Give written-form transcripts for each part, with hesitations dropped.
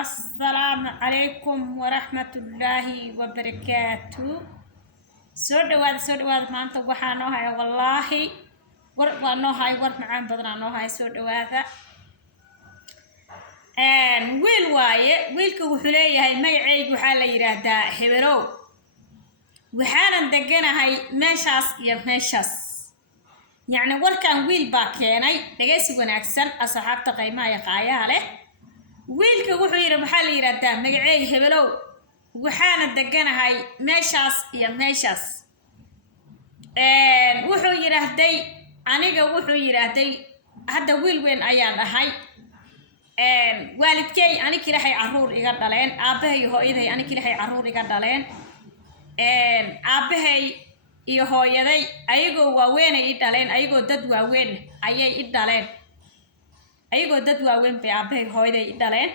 السلام عليكم ورحمة الله وبركاته. سود ما أنت وحناها والله ورقناها ورمعان بدرناها سود هذا. ويل واي ويلك وحليه هاي ما يعيد وحالة يرادا حبرو وحالا دقنا هاي ماشاس يا ماشاس يعني وركان ويل باكيناي دقيسي وناكسن أصحاب تقيمة يقايا له ويلك وحير محل يرادا مقعي هبلو وحانا دقنا هاي ماشاس يا ماشاس وحو يراهدي aniga wuxuu yiraahday hadda wiil weyn ayaan ahay waalidkay ani kilahay caruur iga dhaleen aabahay hooyaday ani kilahay caruur iga dhaleen aabahay iyo hooyaday ayagoo waaweyn ay dhaleen ayagoo dad waaweyn ayay i dhaleen ayagoo dad waaweyn bay aabahay hooyaday i dhaleen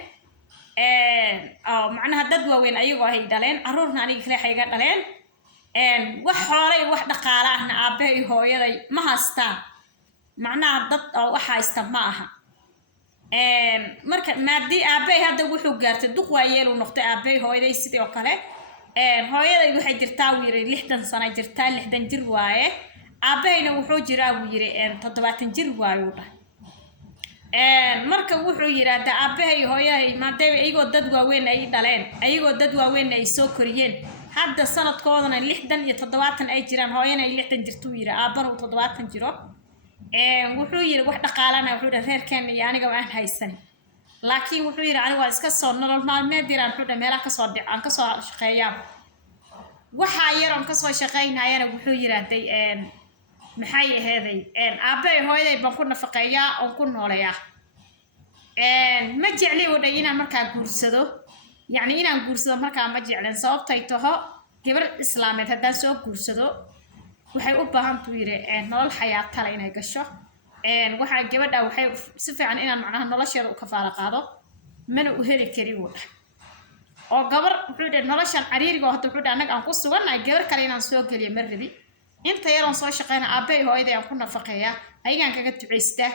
oo macnaha dad waaweyn ayagoo ay dhaleen caruurna aniga kilahay iga dhaleen wax xoolay wax dhaqaale ahna aabahay hooyaday ma haystaan macnaha dad oo wax haysta ma aha marka maadi aabahay hadda wuxuu gaartay duq waayeel uu noqday aabahay hooyaday sidoo kale hooyaday waxay jirtaa wiiri 60 sano jirtaa 60 jir waaye aabahayna wuxuu jiraa wiiri 70 jir waayo marka wuxuu yiraahdaa aabahay hooyaday maadaama ayagoo dad waaweyn ay dhaleen ayagoo dad waaweyn ay soo koriyeen hadda sanadkoodana 60 iyo 70 ay jiraan hooyana 60 jirto yiri aabana 70 jiro wuxuu yiri wax dhaqaalana wuxuu reerkeen iyo aniga waan haysan laakiin wuxuu yiri aniga waa iska soo nolol maalmeed diraan wuxuu meelaha ka soo dhicaan ka soo shaqeeyaan waxa yaran ka soo shaqeynayana wuxuu yiraahday maxay ahaday aabay hooyaday baan ku nafaqeeyaa oo ku nooleeyaa ma jecli oo dhayina markaa guursado يعني إنا نقولسده مركا ما جعلن صوبتي تها قبل إسلامي هذا سوق قولسده وحي أبهم تويره نول حياة تلا إنا يقشة وحي قبل ده وحي سفي عن إنا معناها نول شر وكفارة قاضي من وهذي كريمون أو قبل بحود نول شر عرير قاعد بحود أنا كان قصة وانا قبل كلينا سوق اللي مربي أنت يرون صوش شقينا أبي هو إذا يكون فقيا أي كان كجت عيسته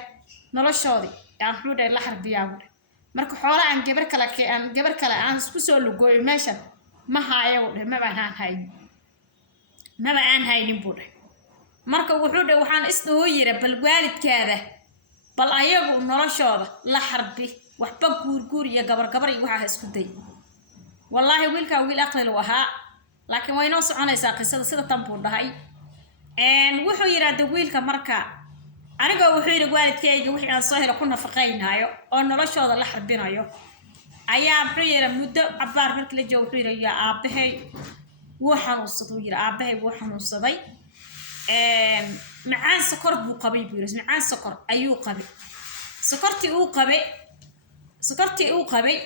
نول شادي يعني بحود الحرب بيعمل marka xoolo aan gabar kale aan isku soo lugooyo meesha ma haayo ma baan haynin buur marka wuxuu dhaw waxaan isdoo yiri bal waalidkaada bal ayagu noloshooda la xarbi waxba guur iyo gabar iyo waxa isku day wallahi wiilka wiil aqli waha laakiin way noo soconaysaa qisada sida tan buu dhahay wuxuu yiraahdaa wiilka marka aniga wuxuu yiri waalidkayga wixii aan soo helo ku nafaqeynaayo oo noloshooda la xarbinayo ayaa wuxuu yiri muddo abaar markii la joogo wuxuu yiri aabahay wuu xanuunsaday macaan sokor buu qabay macaan sokor ayuu qabay sokortii uu qabay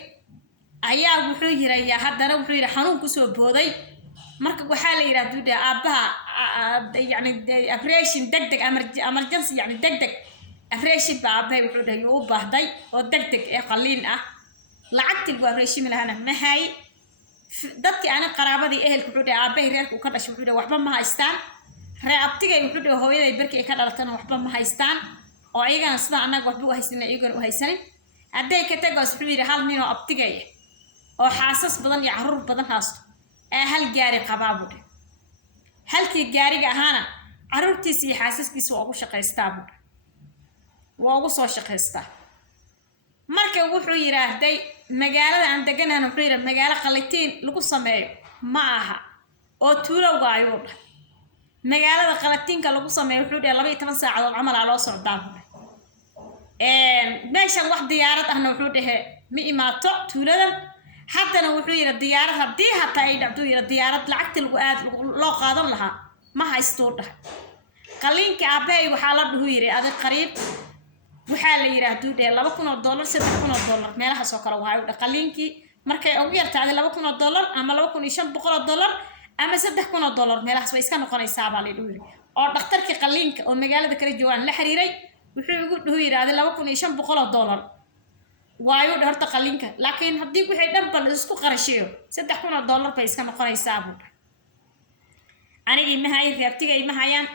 ayaa wuxuu yiri haddana wuxuu yiri xanuun ku soo booday marka waxa la yiraahdaa aabaha يعني operation دقدق emergency يعني دقدق operation بابا wuxuu dhahay uu baahday oo degdeg ee qaliin ah lacagtii operation lahana ma hay dadkii ana qaraabadii ehelku wuxuu dhahay aabahay reerku ka dhashay wuxuu dhahay waxba ma haystaan reebtigay wuxuu dhahay hooyaday barkii ka dhalatana waxba ma haystaan oo ayagana sida anaga waxba u haysan ayagana u haysan haday ka tagays wuxuu yiri hal nin oo abtigay oo xaasas badan iyo caruur badan haasto hal gaari qabaabo halkii gaariga ahaana caruurtiisa iyo xaasaskiisa waa ugu soo shaqeystaa marka wuxuu yiraahday magaalada aan deganahay wuxuu yiraahday magaalo qalitiin lagu sameeyo ma aha oo tuulo waayo magaalada qalitiinka lagu sameeyo wuxuu dhahay 12 saacadood camal loo socdaa meeshan wax diyaarad ahna wuxuu dhahay ma imaato tuuladan haddana wuxuu yiri diyaarad hadii hataa ay dhacdo yiri diyaarad lacagta lagu aad loo qaadan lahaa ma haysto dhahay qaliinka aabay waxa la dhuhu yiri adag qariib waxa la yiraahdo $2,000 $3,000 meelaha soo kala waxa uu qaliinkii markay ugu yartahay $2,000 ama $2,500 ama $3,000 meelahaas way iska noqonaysaa baa la dhuhu oo dhakhtarkii qaliinka oo magaalada kala joogan la xiriiray wuxuu ugu dhuhu yiraahdo $2,500 waayo dhorta qalinka laakiin hadii wixii dhanbal isku qarashiyo $3,000 bay iska noqonaysaa buu aniga ma hay reebtigay ma hayaan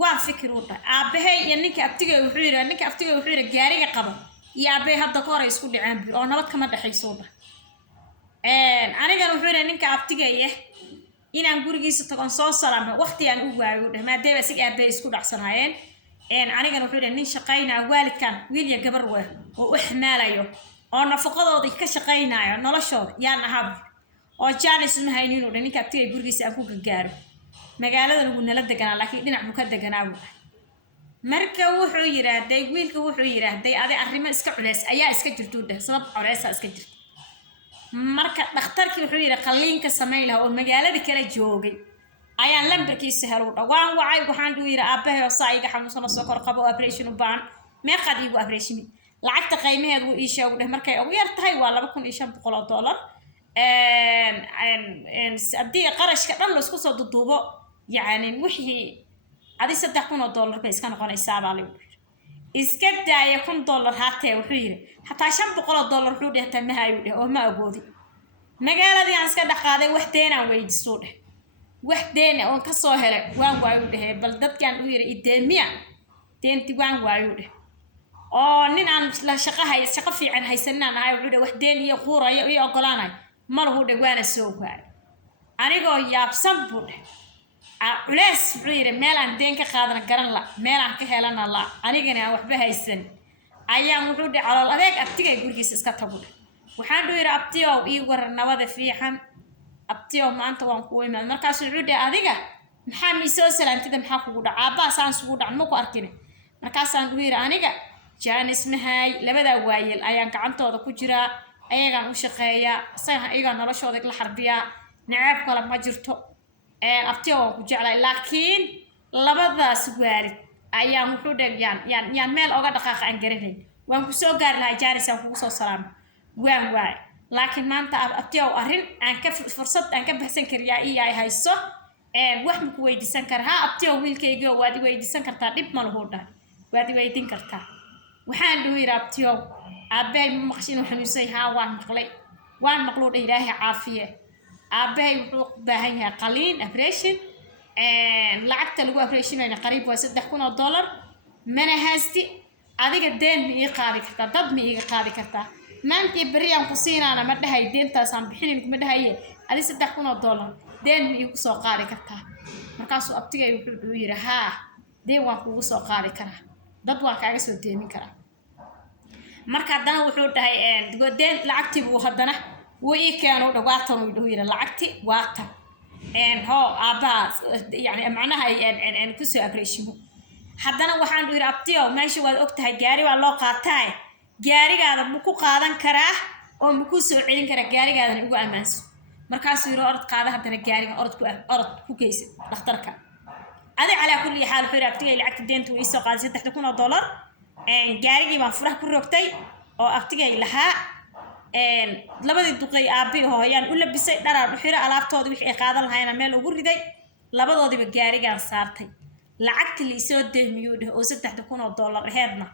waa fikir u dhahay aabahay iyo ninka abtigay wuxuu yiri gaariga qaba iyo aabahay hadda ka hor isku dhiceen oo nabad kama dhaxayso أنا كانوا حوري نك أبتجيه إن أنا قولي جيس تكون صوص سلام وقتي أنا أقول ما ده بس أبي يسكون أحسن هاين أنا كانوا حوري نين شقينا والد كان ويليا قبره وإحنا ليه أنا فقط ذيك شقينا نلاشور يعني هاب وجالس من هاينين ودني كابتي يقول جيس أكو جارو مقالة نقول نلد جنا لكن دنا مكده جناو مركا وحيرة داي ويلك وحيرة داي هذا أريما إسكعلس أيا إسكجرتوده سبب عريسة إسكجرت marka dhakhtarkii wuxuu yiri qalliinka sameeyay oo magaalada kala joogay ayaan lambarkiisa helo dhawaan wacay waxaan u yiri aabahay oo saayga xanuunsan sokor qabo operation u baan ma qadiigu operation lacagta qiimaheedu uu ii sheegay markay ugu yar tahay waa $2500 hadii qarashka dhan la isku soo duduubo yani wixii adi $300 bay iska noqonaysaa baa iska daaya $100 haatee wuxuu yiri hataa $500 wuxuu dhigtay ma hayo oo ma agoodi magaaladii aan iska dhaqaaday wax deen aan weydiiso dheh wax deen oo ka soo helay waan waayo dheh bal dadkan uu yiri ideemiya deenti waan waayo dheh oo nin aan la shaqo fiican haysanaan ahay wuxuu wax deen iyo quurayo iyo ogolaanay ma lahu dhawaana soo gaar anigoo yaabsan buu dheh علاس عير ميلان دين كخادنا قرن لا ميلان كهلنا لا أنا جنا وحبة هيسن أيام وحود على الأذيك أبتيجي يقول جيس إسكتبود وحندو يرى أبتيو ويور النواد في حن أبتيو ما أنت وانكوي من مركز العود أذيك محامي سوسل أنت ده محاكود عبا سانس بود عن مكو أركينه مركز عندو يرى أنيك جان اسمها لبدا وايل أيام كعنتو ده كجرا أيام وشقيا صيح أيام نرشوا ذيك الحربية نعرف كلام ما جرتو أبتيو كجعل لكن لبدا سواري أيام وحود يعني ميل أوقات دقائق عن جريني وانكسو قار لها جارس وانكسو سلام وان واي لكن ما أنت أبتيو أرين أنك فرصة أنك بحسن كريائي هاي الصو وحمك ويدي سنكرها أبتيو ويلكي جو وادي ويدي سنكرتا ديب مالهودا وادي ويدي كرتا وحان دوير أبتيو أبي مقشين وحنوسي وان مقلي وان مقلود إلهي عافية أبي بهاي قليل أبريشن لعقت لو أبريشن يعني قريب $60 من هاستي هذيك الدين ميقاضي كرتا ضد ميقاضي كرتا ما أنت بريان قصينا أنا مده هاي دين تاسام بحين مده هاي هذي $60 دين ميقصو قاضي كرتا مركاسو أبتيجي يقول ها دين وانقصو قاضي كرا ضد واقع يسوي دين كرا مركا دنا وحود هاي تقول دين لعقتي بوهدنا وإيكانو دواتن ويدوير لعقتي واتن هو أباس يعني معناها إن كسو أبريشمو حدنا وحان دوير أبتيو ماشي وقتها جاري والله قاطعي جاري هذا مكو قادن كراه أو مكو سوعين كرا جاري هذا نقول أمانس مركز يرو أرض قادة حتى جاري أرض كوكيس اخترك هذا على كل حال حير أبتيو لعقت الدين تويسو قاد $60 جاري ما فرح كروكتي أو أبتيو لها labadii duqay aabi hooyaan u labisay dharar xira alaabtoodi wixii qaadan lahaayna meel ugu riday labadoodiba gaarigan saartay lacagtii li soo deemiyay oo $300 heedna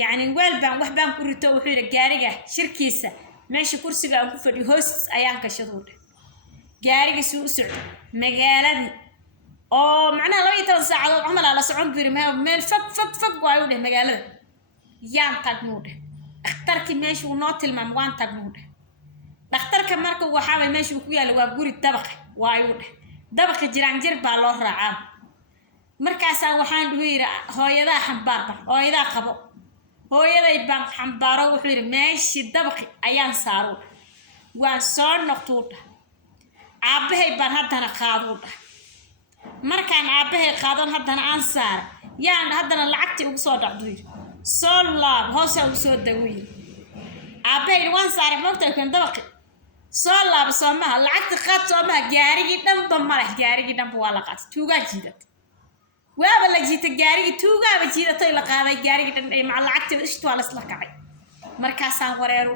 yaani walbaan wax baan ku rito wuxuu yiri gaariga shirkiisa meesha kursiga aan ku fadhiyo hoos ayaan ka shadooday gaariga soo socdo magaalada oo macnaha 12 saacadood camal la socon biri meel fag waayo magaalada yaan tagnuude dhakhtarkii meesha uu noo tilmaam waan tagnuude dhakhtarka marka waxa meesha ku yaalo waa guri dabaq waayo dabaq jiraan jir baa loo raacaa markaas waxaan dhuuyiraa hooyada xambaarba hooyada qabo hooyaday baan xambaaro wuxuu yiri meeshii dabaq ayaan saaro waan soo noqtuuda aabahay baan haddana qaaduuda markaan aabahay qaadan haddana aan saar yaan haddana lacagtii ugu soo dhacday soo laab hoos u soo dawiyay aabahay waan saaray moogtay kan dabaq soo laab soomaha lacagta qaad soomaha gaarigii dhanba marax gaarigii dhanba waa la qaatay tuugaa jiidad waaba la jiitay gaarigii tuugaaba jiidatay la qaaday gaarigii dhan ay macal lacagta ishtu la isla kacay markaasaan wareeru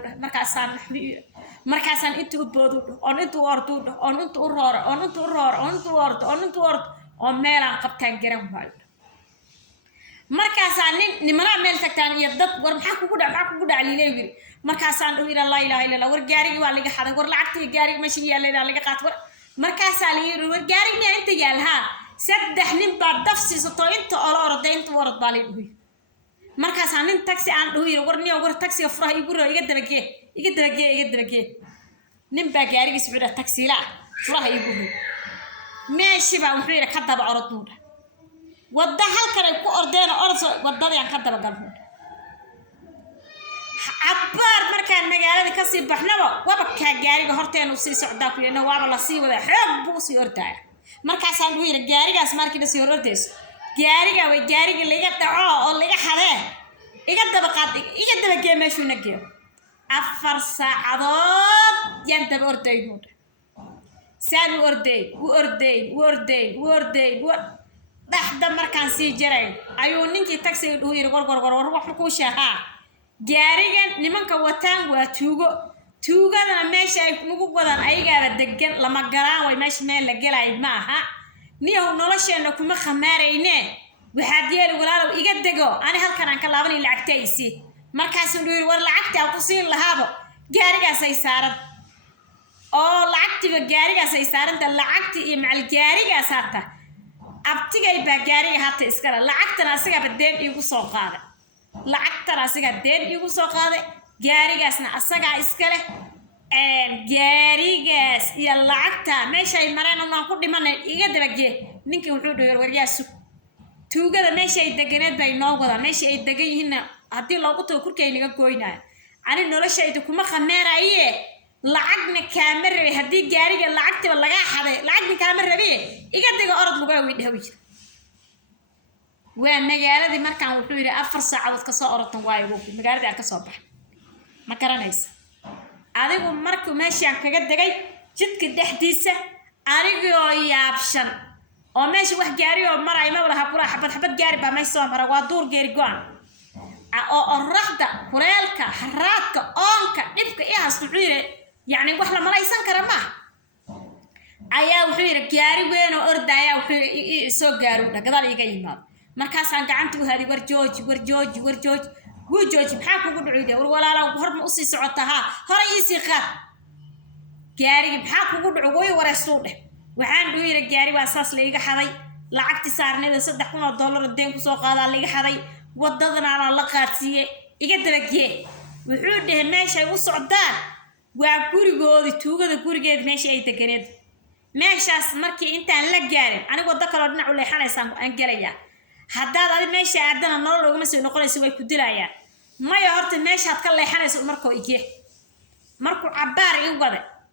markaasaan inta u boodo oo inta u ordo oo inta u rooro oo inta u rooro oo inta u ordo oo inta u ordo oo meelaan qabtaan garan waayo markaasaan nimana meel tagtaan iyo dad war maxaa kugu dhac liileeyay markaasaan u yiri la ilaaha illa war gaarigi waa laga xaday war lacagtii gaarigi meeshii yaalay laga qaat war markaasaan yiri war gaarigi inta yaalha saddex nin baa dafsiiso to inta orday inta warad baa leeyahay markaasaan nin taxi aan u yiri war taxi furaha igu ro iga dabagee نبى جاري سعودة تاكسي لا صراحة يقولوا ماشي بقى وحيرة كذا بعرض نور وده هالكره يكون أردنا أرض وده يعني كذا بقلبه عبار مركان مجال كسي بحنا وبكى جاري بهرتين وسي سعودك لأنه وعمل لصي وده حب وسي أرتاح مركز سانوير جاري جاس مركز سي أرتاس جاري اللي يقطعه اللي يحده يقدر بقى يقدر بقى ما شو نجيو أفر ساعات ينتبه أردين سان وردين دحدا markaan sii jiray ayuu ninkii taxi uu yiri war wax ku shaaha gaarigan nimanka wataan waa tuugadana meesha ay ugu wadan ayaga degan lama garaan way meesha meel la galay ma aha niyow nolosheena kuma khamaarayne waxa diyaar walaalow iga dego ani halkan aan ka laabanay lacagtaysi markaas uu yiri war lacagta ku siin lahaabo gaarigaas ay saaran oo lacagtiga gaarigaas ay saaranta lacagti iyo macal gaarigaas hata abtigay ba gaariga hata iskala lacagtana asiga badeen igu soo qaaday lacagtana asiga deen igu soo qaaday gaarigaasna asaga iskale gaarigaas iyo lacagta meesha ay mareen oo aan ku dhimanay iga dabagee ninkii wuxuu dhigay waryaasu tuugada meesha ay deganeed bay noo wada meesha ay degan yihiin hadii loogu too kurkayniga gooynaa ani noloshaydu kuma khameeraye lacagna kaamir hadii gaariga lacagta laga xaday lacagna kaamir rabiye iga diga orod lagu weydhaw jir waa magaaladii markaan wuxuu yiri 4 saacadood ka soo orotan waayo magaaladii aan ka soo baxay ma garanaysa adigu markuu meeshaan kaga dagay jidka dhaxdiisa anigoo yaabshan oo meesha wax gaari oo maray ma walaha qura xabad gaari ba may soo maray waa duur gaari go'an oo oraxda kureelka haraadka oonka dhibka iyo hasuuciire يعني وحلا ملايسان كرما ayaa wuxuu yiri gaari weyn oo ordaya wuxuu soo gaaro gadaal iga yimaad markaas aan gacanta u haday war jooji maxaa kugu dhucayday war walaalow hor ma u sii socotaa hore ii sii qaad gaari maxaa kugu dhucay way wareesto dheh waxaan u yiri gaari waa saas la iga xaday lacagti saarneeda $300 deen ku soo qaadaa la iga xaday wadadana la qaadsiye iga dabagee wuxuu dhahay meesha u socdaan waa gurigoodi tuugada gurigeed meesha ay deganeed meeshaas markii intaan la gaarin anigu wada kala dhinac u leexanaysan aan galaya haddaad adi meesha aadana nolol uga soo noqonayso way ku dilayaan maya horta meesha aad ka leexanayso markuu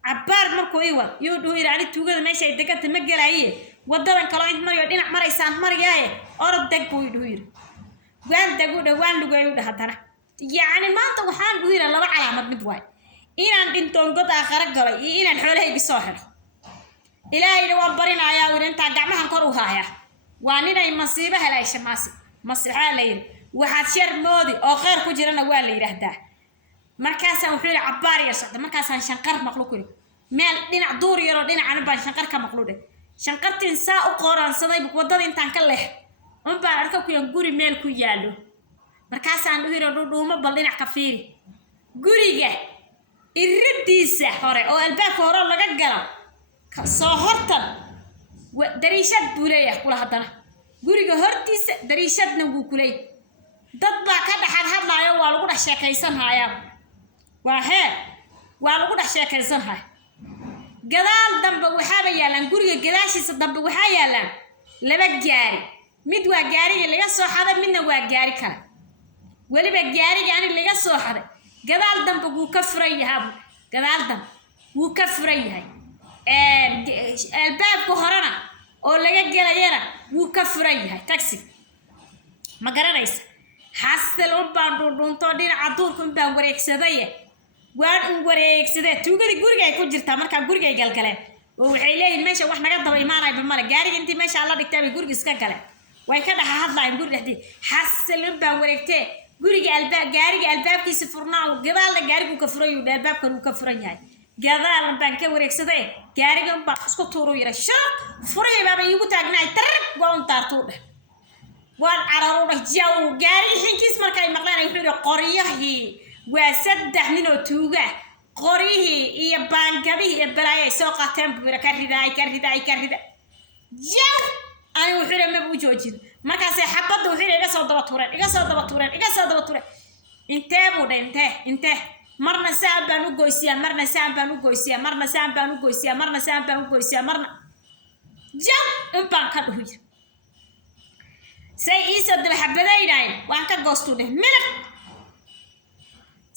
cabaar markuu ii wada yuu dhuu yiri ani tuugada meesha ay deganta ma galaaye wadadan kale in mariyo dhinac maraysaan mariyaaye orod deg buu dhuu yiri waan dagu dhawaan lugayo hadana yaani maanta waxaan dhuu yiri laba calaamad mid waay inaan dhintoon god aakhira galay iyo inaan xoolahayga soo xiro ilaahayna waan barinayaa inta gacmahan kor u haaya waa ninay masiibo helaysha masiixa leeyay waxaad shar moodi oo qeyr ku jirana waa la yiraahdaa markaas aan wuxuu cabaar iyo socdo markaas aan shanqar maqluuq meel dhinac duur yaro dhinacana baan shanqar ka maqluude shanqartiin saa u qoransaday wadada intaan ka leex baan arka ku yan guri meel ku yaalo markaas aan u yiraahdo dhuumo bal dhinac ka fiiri guriga irridiisa hore oo albaabka hore laga galo soo hortan dariishad buuleeyahay kula hadana guriga hortiisa dariishadna wuu kulay dad baa ka dhaxal hadlaayo waa lagu dhax sheekaysanhayaa waa lagu dhax sheekaysanhayaa gadaal dambe waxaa yaalan guriga gadaashiisa dambe waxaa yaalan laba gaari mid waa gaariga laga soo xaday midna waa gaari kale waliba gaariga ani laga soo xaday gadaal dambe wuu ka furan yahay albaabka horena oo laga galayana wuu ka furan yahay taxi ma garanaysa xasal u baan dhunto dhinaca duurka u baan wareegsaday tuugada guriga ay ku jirtaa marka guriga ay galgaleen oo waxay leeyihiin meesha wax naga daba imaanay bamale gaariga intii meesha la dhigtay bay guriga iska galeen way ka dhaxa hadlaayeen guriga dhexdii xasal u baan wareegtay guriga gaariga albaabkiisa furnaa gadaal gaarigu ka furay oo albaabka uu ka furan yahay gadaal baan ka wareegsaday gaariga baan isku tuuro yira shar furay baba igu taagnay tar goon taartuu dheh waan cararu dhajiyo gaari xinkiis markay maqlaan ay xiro qoriyahi waa 3 nin oo tuuga qorihi iyo baangadihi iyo balaayay soo qaateen buu ka riday jaw ay u xiro ma buu joojin markaas xabadu xiro iga soo daba tuureen intee buu dhintay marna saan baan u goysiyaa marna saan baan u goysiyaa marna saan baan u goysiyaa marna saan baan u goysiyaa marna jam in baan ka dhuhiyo say iisa daba xabadaynaayn waan ka goostu dheh milaq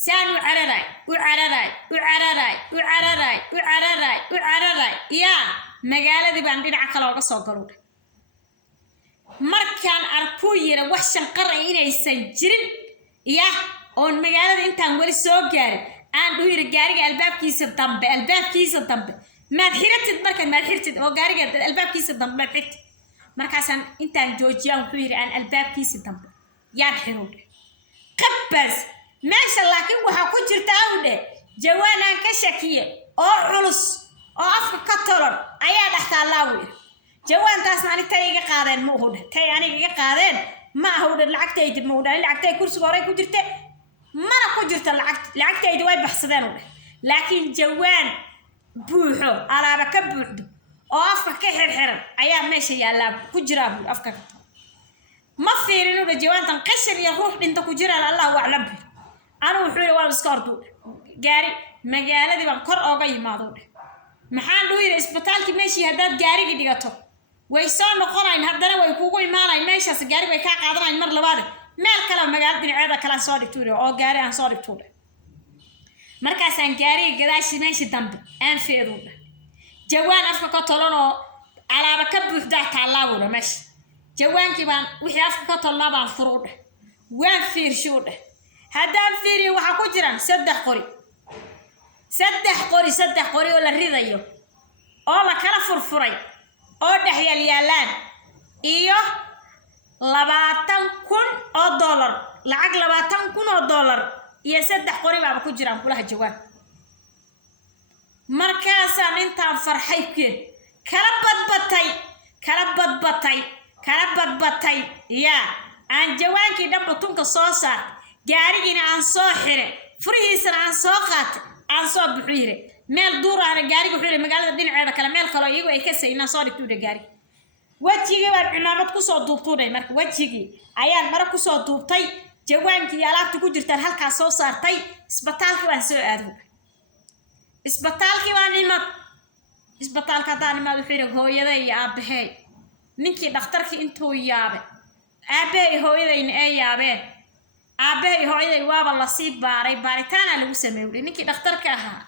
saan u cararay u cararay u cararay u cararay u cararay u cararay yaa magaaladii baan dhinaca kale uga soo galo markaan arkuu yira wax shanqar ah inaysan jirin yaa oon magaalada intaan wali soo gaarin aan u yiri gaariga albaabkiisa dambe maad xiratid markaan maad xirtid oo gaariga albaabkiisa dambe maad xirtid markaasaan intaan joojiyaan wuxuu yiri aan albaabkiisa dambe yaan xiro qabbas meesha laakiin waxa ku jirta awde jawaanaan ka shakiye oo culus oo afka ka tolon ayaa dhaxtaa laawi jawaantaasna aniga iga qaadeen ma uhu tay aniga iga qaadeen ma ahu lacagtaydi ma uhu lacagtay kursiga hore ku jirta mana ku jirta lacagtaydi way baxsadeen u laakiin jawaan buuxo alaaba ka buuxdo oo afka ka xirxiran ayaa meesha yaala ku jira afka ma fiirin u jawaantan qashar iyo ruux dhinta ku jira Allah waclam anu wuxuu waa iska ordu gaari magaaladii baan kor ooga yimaado maxaan u yiri isbitaalkii meeshii hadaad gaariga dhigato way soo noqonayaan haddana way kugu imaanayaan meeshaas gaari way ka qaadanayaan mar labaad meel kale magaalada dhinaceeda kala soo dhigto oo gaari aan soo dhigto markaas aan gaariga gadaashi meeshii dambe aan feedo jawaan afka ka tolano alaaba ka buuxda taalaawada meesh jawaankii baan wixii afka ka tolnaa baan furuudh waan fiirshuudh haddaan fiiriyo waxa ku jiraan saddex qori oo la ridayo oo la kala furfuray oo dhaxyal yaalaan iyo $20,000 lacag $20,000 iyo saddex qori baa ku jiraan kulaha jawaan markaasaan intaan farxay kala badbatay yaa aan jawaankii dhanba tunka soo saar gaarigiina aan soo xire furihiisana aan soo qaatay aan soo buxiire meel duuraana gaariga wuxuu magaalada dhinaceeda kale meel kale iyagu ay ka saynaan soo dhigtay gaari wajigii baan cimaamad ku soo duubtay marka wajigii ayaan mara ku soo duubtay jawaankii alaabta ku jirtaan halka soo saartay isbitaalka waan soo aaday isbitaalkii waan imad isbitaalka daanimad wuxuu hooyaday iyo aabahay ninkii dhakhtarkii intuu yaabay aabahay hooyadayna ay yaabeen aabahay hooyaday waaba la sii baaray baaritaana lagu sameeyay ninkii dhakhtarka ahaa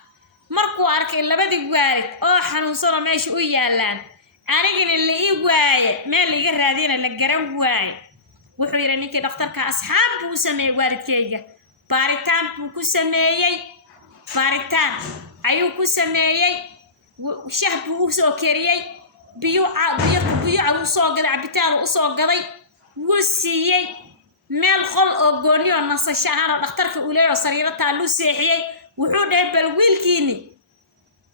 markuu arkay labadii waalid oo xanuunsan meesha u yaalaan anigina la ii waaye meel iga raadina la garan waaye wuxuu yiri ninkii dhakhtarka asxaab buu sameeyay waalidkayga baaritaan buu ku sameeyay baaritaan ayuu ku sameeyay shah buu soo kariyay biyo u soo gaday cabitaan u soo gaday wuu siiyay meel qol oo gooni oo nasasho ahaan oo dhakhtarka uu leeyahay sariirta lu seexiyay wuxuu dhahay bal wiilkiini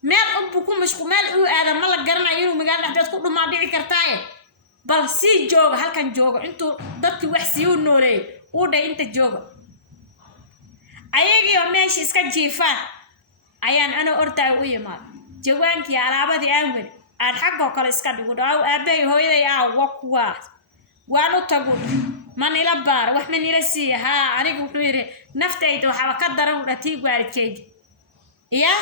meel uu ku mashquul uu aadan ma la garanayo inuu magaalada dhexdeed ku dhumaa dhici kartaa bal si jooga halkan jooga intuu dadkii wax si uu nooleey uu dhahay inta jooga ayagii oo meesha iska jiifaan ayaan ana orday u yimaad jawaankii alaabadii aan wari aan xaqo kale iska dhigo dhaw aabay hooyaday waan u tago man ila baar wax man ila si anigu wuxuu yiri naftayda waxa ka daran u dhatii waalidkayga ya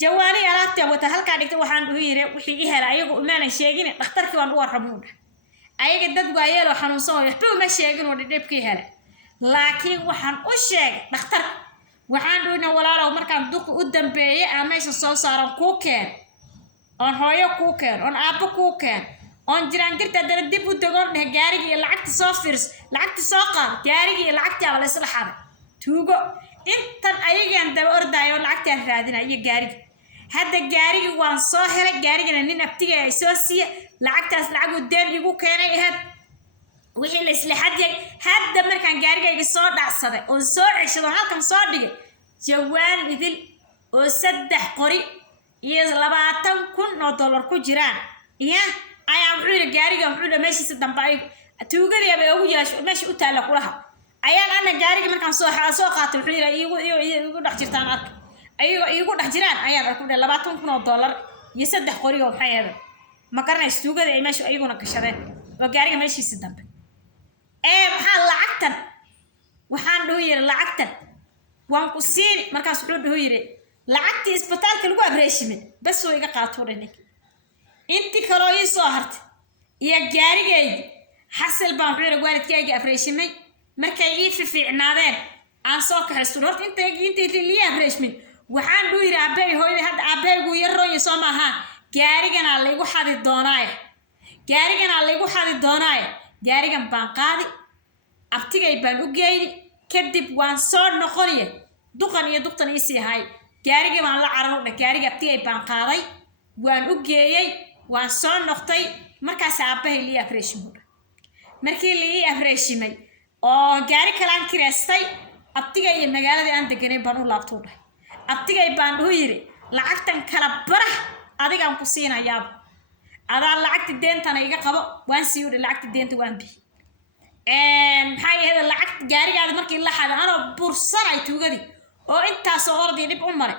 jawaani alaabta wata halka dhigtay waxaan u yiri wixii i helay ayagu umaana sheegin dhakhtarkii waan u warramuud ayaga dad waayelo xanuunsan waxba uma sheegin oo dhibkii helay laakiin waxaan u sheegay dhakhtar waxaan doonaa walaalow markaan duq u dambeeyay aan meesha soo saaran ku keen on hooyo ku keen on aabbo ku keen on jiraan jirta dad dib u dagoon gaariga iyo lacagta soo firs lacagta soo qaad gaariga iyo lacagta wala isla xaday tuugo intan ayagaan daba ordaayo lacagta raadinaya gaariga hadda gaariga waan soo helay gaarigana nin abtiga ay soo siiye lacagtaas lacag u deen igu keenay ahayd wixii la isla xadiyay hadda markaan gaarigayga soo dhacsaday oo soo ceshado halkan soo dhigay jawaan idil oo 3 qori iyo $20,000 ku jiraan ayaan wuxuu gaariga wuxuu meeshiisa dambaay tuugadii ay ugu yeesho meesha u taala kulaha ayaan ana gaariga markaan soo qaato wuxuu igu dhax jirtaan ark igu dhax jiraan ayaan arku $20,000 iyo 3 qori oo maxay ahayd ma garanay tuugadii ay meesha ayaguna gashadeen oo gaariga meeshiisa dambe maxaa lacagtan waxaan dhuu yiri lacagtan waan ku siin markaas wuxuu dhaho yiri lacagtii isbitaalka lagu abreeshimay bas oo iga qaato dhanay intii kale oo ii soo hartay iyo gaarigayga xasal baan wuxuu yiri waalidkayga abreeshimay markay ii fiicnaadeen aan soo kaxaysto horta intii lii abreeshmay waxaan u yiri aabay hooyada hadda aabaygu yarooyo soo maaha gaarigana lagu xadi doonaayo gaarigan baan qaadi abtigay baan u geeyni kadib waan soo noqonay duqan iyo duqtan ii sii hay gaariga baan la cararo gaariga abtigay baan qaaday waan u geeyay waan soo noqtay markaas aabahay lii abreeshimay markii lii abreeshimay oo gaari kale aan kireestay abtigay iyo magaalada aan deganay baan u laabtay abtigay baan u yiri lacagtan kala bara adigaan ku siinayaa adaa lacagta deentana iga qabo waan sii u lacagta deenta waan bi maxay ahayd lacag gaarigaada markii la xado anoo bursanay tuugadii oo intaas oo ordi dib u maray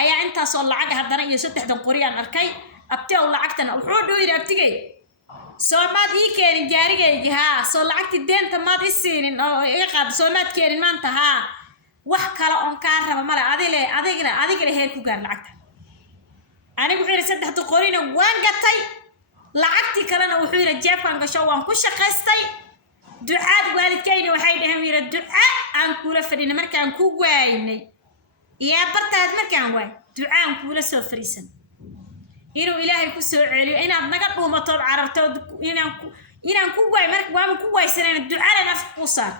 ayaa intaas oo lacag haddana iyo 3 qoriyaan arkay abtiyow lacagtana wuxuu u yiri abtigay soomaad ii keenin gaarigayga haa soo lacagta deenta maad isiinin oo iga qaad soomaad keenin maanta haa wax kale on ka raba mara adigana heer ku gaar lacagta anigu wuxuu yiri 3 qorina waan gatay lacagtii kalena wuxuu yiri jeebkan gasho waan ku shaqaystay ducaad waalidkayna waxay dhahan yiri duca aan kula fadhina markaan ku waynay iyo bartaad markaan waay ducaan kula soo fariisan inuu ilaahay ku soo celiyo inaad naga dhuumato carabto inaan ku waay markaan waan ku waysanay ducada naf ku saar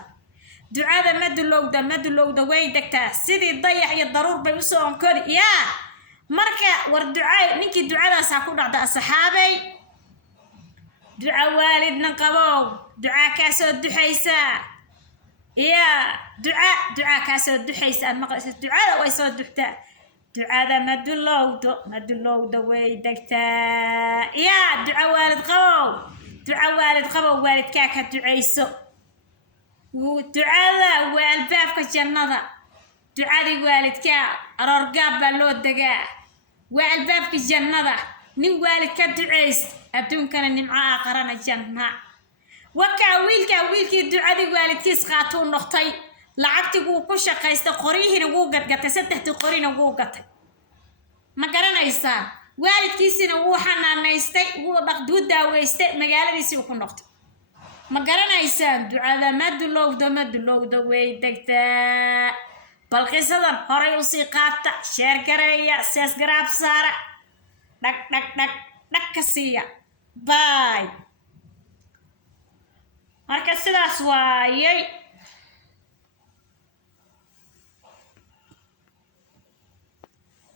ducada madulowda way degtaa sidii dayax iyo daruur bay u soo onkodi yaa marka war ducaa ninkii ducadaas ku dhacda asxaabay duca waalidna qabo ducaa ka soo duxaysa yaa ducaa ka soo duxaysa maqlaysa ducada way soo duxtaa ducada madulowda way degtaa yaa duca waalid qabo waalidkaa ka ducayso ducada waa albaabka jannada ducadii waalidka arorgaab baa loo dagaa waa albaabka jannada nin waalid ka ducays adduunkana nimco aakhirana janna wakaa wiilkii ducadii waalidkiis qaatuu noqtay lacagtii wuu ku shaqaystay qoryihiina wuu gadgatay 3 qorina wuu gatay ma garanaysaa waalidkiisina wuu xanaanaystay wuu dhaqduu daaweystay magaaladiisii ku noqtay ma garanaysaa ducada madulowda way degtaa bal qisadan horay u sii qaata sheer gareeya sees garaab saara dhag ka siiya bye marka sidaas waayay